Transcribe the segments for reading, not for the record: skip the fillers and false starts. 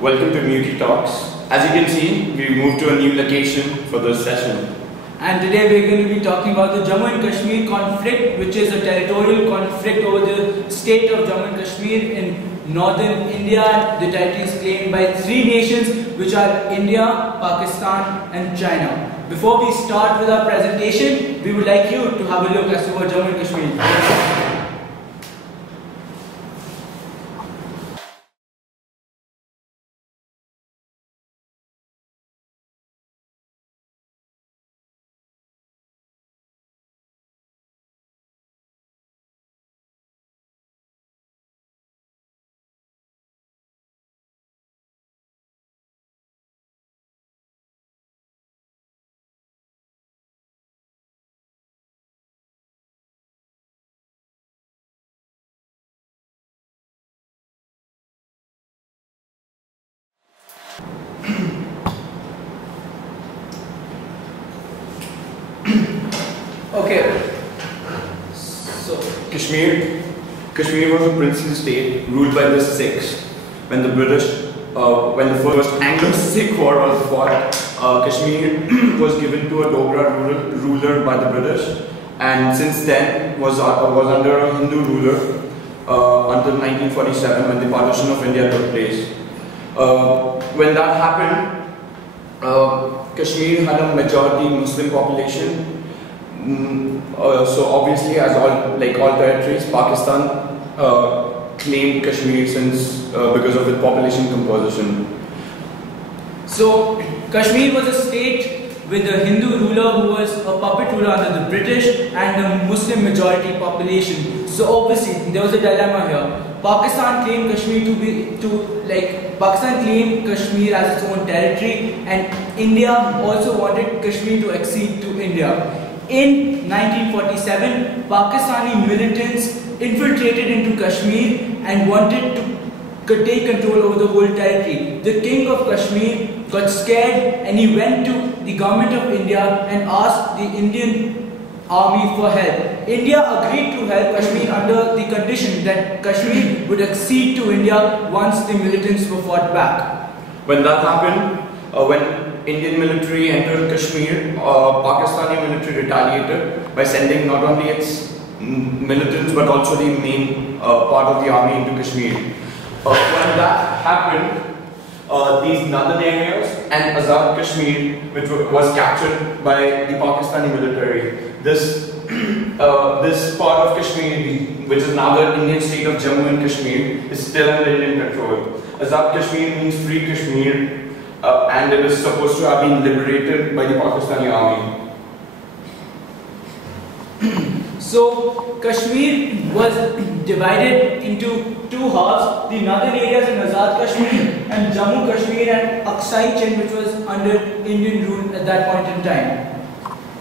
Welcome to Muki Talks. As you can see, we moved to a new location for this session. And today we're going to be talking about the Jammu and Kashmir conflict, which is a territorial conflict over the state of Jammu and Kashmir in northern India. The territory is claimed by three nations, which are India, Pakistan and China. Before we start with our presentation, we would like you to have a look as to what Jammu and Kashmir. Okay, so Kashmir was a princely state ruled by the Sikhs. When the first Anglo-Sikh war was fought, Kashmir was given to a Dogra ruler by the British, and since then was under a Hindu ruler until 1947 when the partition of India took place. When that happened, Kashmir had a majority Muslim population. So obviously, as all territories, Pakistan claimed Kashmir because of its population composition. So Kashmir was a state with a Hindu ruler who was a puppet ruler under the British and a Muslim majority population. So obviously there was a dilemma here. Pakistan claimed Kashmir as its own territory, and India also wanted Kashmir to accede to India. In 1947, Pakistani militants infiltrated into Kashmir and wanted to take control over the whole territory. The king of Kashmir got scared and he went to the government of India and asked the Indian army for help. India agreed to help Kashmir under the condition that Kashmir would accede to India once the militants were fought back. When that happened, when Indian military entered Kashmir, Pakistani military retaliated by sending not only its militants but also the main part of the army into Kashmir. When that happened, these northern areas and Azad Kashmir, which was captured by the Pakistani military, this part of Kashmir, which is now the Indian state of Jammu and Kashmir, is still under Indian control. Azad Kashmir means free Kashmir. And it is supposed to have been liberated by the Pakistani army. So Kashmir was divided into two halves: the northern areas in Azad Kashmir and Jammu Kashmir and Aksai Chin, which was under Indian rule at that point in time.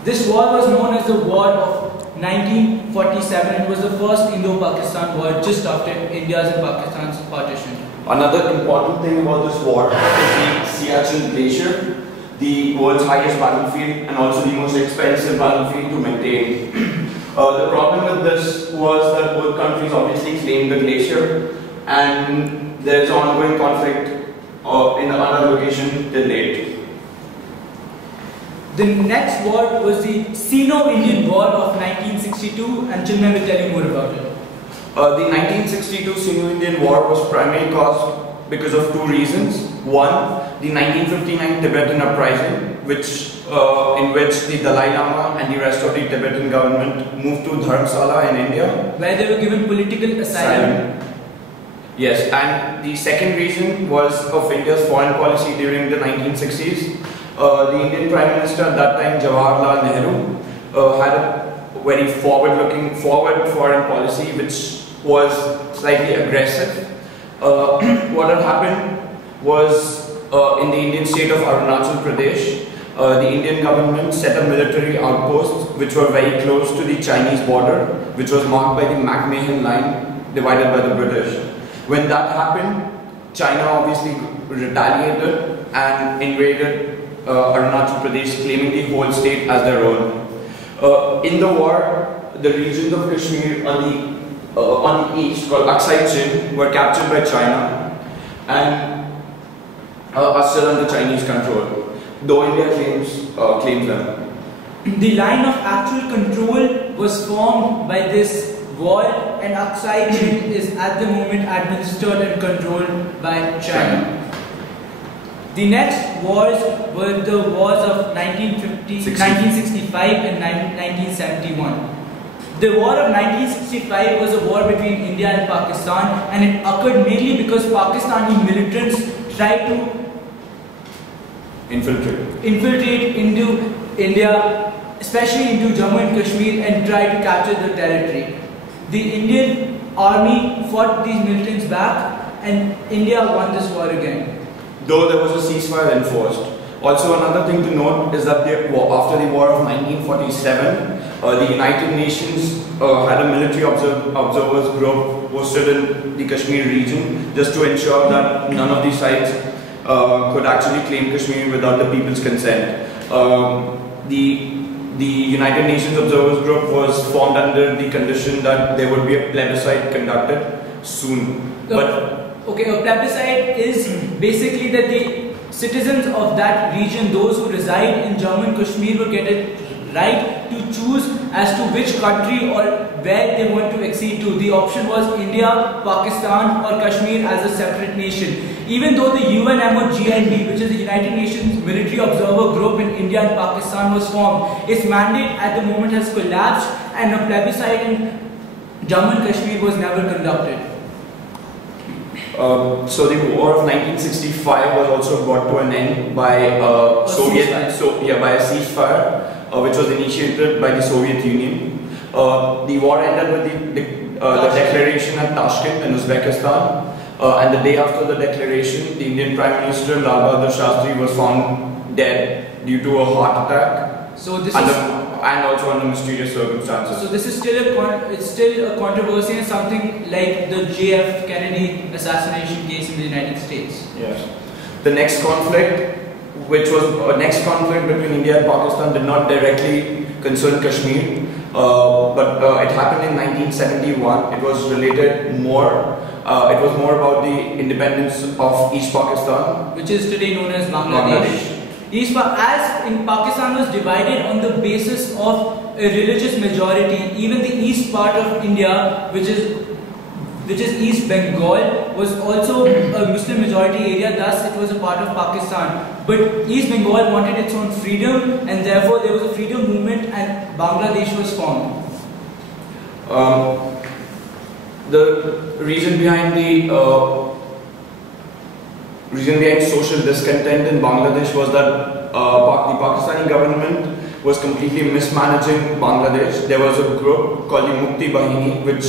This war was known as the War of 1947. It was the first Indo-Pakistan war just after India's and Pakistan's partition. Another important thing about this war is the Siachen Glacier, the world's highest battlefield and also the most expensive battlefield to maintain. The problem with this was that both countries obviously claimed the glacier, and there is ongoing conflict in another location till date. The next war was the Sino-Indian War of 1962, and Chinmay will tell you more about it. The 1962 Sino-Indian War was primarily caused because of two reasons. One, the 1959 Tibetan uprising, in which the Dalai Lama and the rest of the Tibetan government moved to Dharamsala in India, where they were given political asylum. Yes, and the second reason was of India's foreign policy during the 1960s. The Indian Prime Minister at that time, Jawaharlal Nehru, had a very forward foreign policy which was slightly aggressive. What had happened was in the Indian state of Arunachal Pradesh, the Indian government set a military outpost which were very close to the Chinese border, which was marked by the McMahon line divided by the British. When that happened, China obviously retaliated and invaded Arunachal Pradesh, claiming the whole state as their own. In the war, the regions of Kashmir on the east, called Aksai Chin, were captured by China, and are still under Chinese control, though India claims them. The line of actual control was formed by this war, and Aksai Chin is at the moment administered and controlled by China. The next wars were the wars of 1965 and 1971. The war of 1965 was a war between India and Pakistan, and it occurred mainly because Pakistani militants tried to infiltrate into India, especially into Jammu and Kashmir, and try to capture the territory. The Indian army fought these militants back, and India won this war again. Though there was a ceasefire enforced. Also, another thing to note is that after the war of 1947, the United Nations had a military observers group posted in the Kashmir region just to ensure that none of these sides could actually claim Kashmir without the people's consent. The United Nations Observers Group was formed under the condition that there would be a plebiscite conducted soon. Okay, a plebiscite is basically that the citizens of that region, those who reside in Jammu and Kashmir, will get a right to choose as to which country or where they want to accede to. The option was India, Pakistan or Kashmir as a separate nation. Even though the UNMOGNB, which is the United Nations Military Observer Group in India and Pakistan, was formed, its mandate at the moment has collapsed, and a plebiscite in Jammu and Kashmir was never conducted. So the war of 1965 was also brought to an end by a ceasefire, which was initiated by the Soviet Union. The war ended with the declaration at Tashkent in Uzbekistan, and the day after the declaration, the Indian Prime Minister Lal Bahadur Shastri was found dead due to a heart attack. So this and also under mysterious circumstances. So this is still a controversy, and something like the JF Kennedy assassination case in the United States. Yes. The next conflict, which was between India and Pakistan, did not directly concern Kashmir, but it happened in 1971. It was related more. It was more about the independence of East Pakistan, which is today known as Bangladesh. As in Pakistan was divided on the basis of a religious majority, even the east part of India, which is East Bengal, was also a Muslim majority area, thus it was a part of Pakistan. But East Bengal wanted its own freedom, and therefore there was a freedom movement and Bangladesh was formed. The reason behind social discontent in Bangladesh was that the Pakistani government was completely mismanaging Bangladesh. There was a group called the Mukti Bahini, which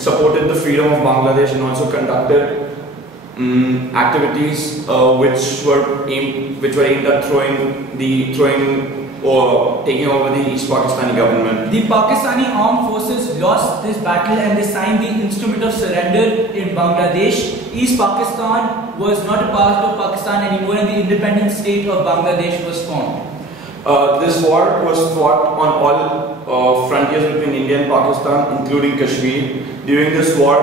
supported the freedom of Bangladesh and also conducted activities which were aimed at taking over the East Pakistani government. The Pakistani armed forces lost this battle and they signed the Instrument of Surrender in Bangladesh. East Pakistan was not a part of Pakistan anymore, and the independent state of Bangladesh was formed. This war was fought on all frontiers between India and Pakistan, including Kashmir. During this war,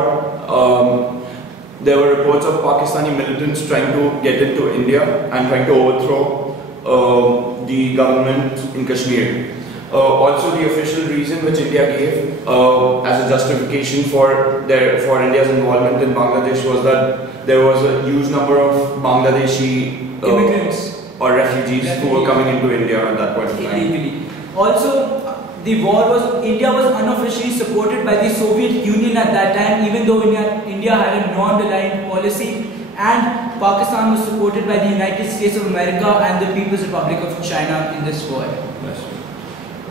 there were reports of Pakistani militants trying to get into India and trying to overthrow the government in Kashmir. Also, the official reason which India gave as a justification for India's involvement in Bangladesh was that there was a huge number of Bangladeshi immigrants or refugees who were coming into India at that point in time. Illegally. Also, India was unofficially supported by the Soviet Union at that time, even though India had a non-aligned policy, and Pakistan was supported by the United States of America and the People's Republic of China in this war. Yes.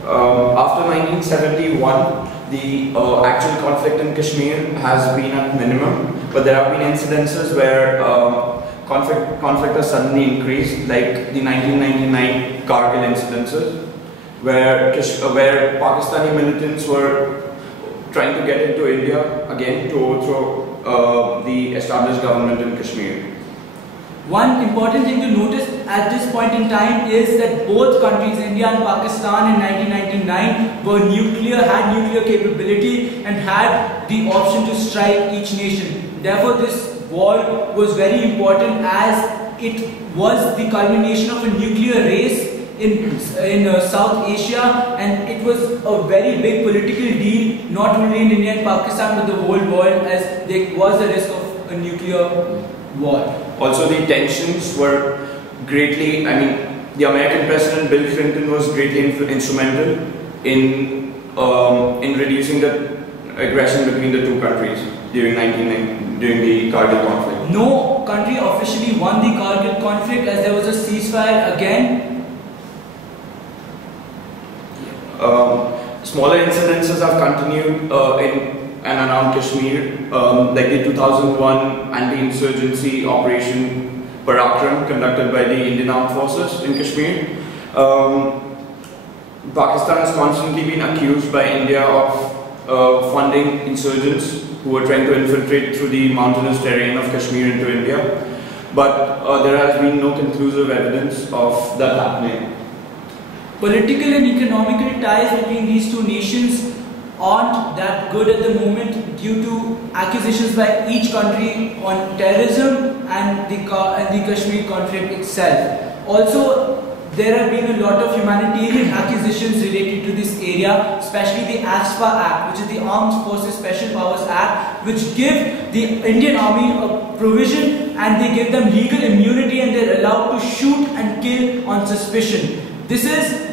After 1971, the actual conflict in Kashmir has been at minimum, but there have been incidences where conflict has suddenly increased, like the 1999 Kargil incidences, where Pakistani militants were trying to get into India again to overthrow the established government in Kashmir. One important thing to notice at this point in time is that both countries, India and Pakistan, in 1999 had nuclear capability and had the option to strike each nation. Therefore, this war was very important as it was the culmination of a nuclear race in South Asia, and it was a very big political deal, not only in India and Pakistan but the whole world, as there was a risk of a nuclear war. Also, the tensions were greatly, the American President Bill Clinton was greatly instrumental in reducing the aggression between the two countries during the Kargil conflict. No country officially won the Kargil conflict, as there was a ceasefire again. Smaller incidences have continued in and around Kashmir, like the 2001 anti-insurgency operation Parakram conducted by the Indian Armed Forces in Kashmir. Pakistan has constantly been accused by India of funding insurgents who were trying to infiltrate through the mountainous terrain of Kashmir into India, but there has been no conclusive evidence of that happening. Political and economical ties between these two nations aren't that good at the moment due to accusations by each country on terrorism and the Kashmir conflict itself. Also, there have been a lot of humanitarian accusations related to this area, especially the AFSPA Act, which is the Armed Forces Special Powers Act, which give the Indian Army a provision and they give them legal immunity and they're allowed to shoot and kill on suspicion. This is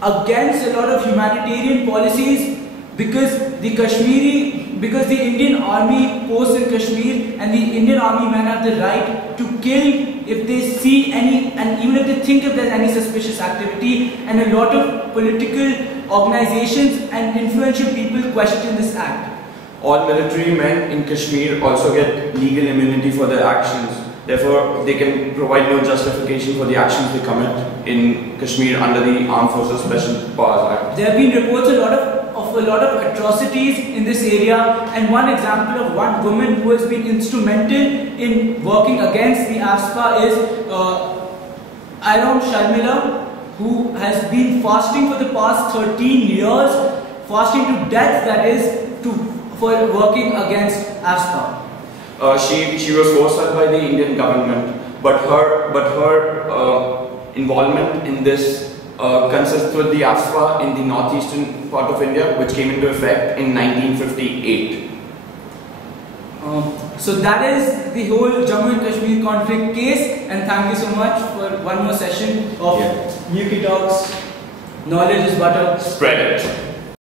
against a lot of humanitarian policies because the Indian Army posts in Kashmir and the Indian Army men have the right to kill if they see any, and even if they think if there's any suspicious activity, and a lot of political organizations and influential people question this act. All military men in Kashmir also get legal immunity for their actions. Therefore, they can provide no justification for the actions they commit in Kashmir under the Armed Forces Special Powers Act. There have been reports of a lot of atrocities in this area, and one example of one woman who has been instrumental in working against the AFSPA is Iram Sharmila, who has been fasting for the past 13 years, fasting to death, that is, for working against AFSPA. She was forced out by the Indian government, but her involvement in this consists with the AFSPA in the northeastern part of India, which came into effect in 1958. So that is the whole Jammu and Kashmir conflict case, and thank you so much for one more session of Nuki Talks. Knowledge is butter. Spread it.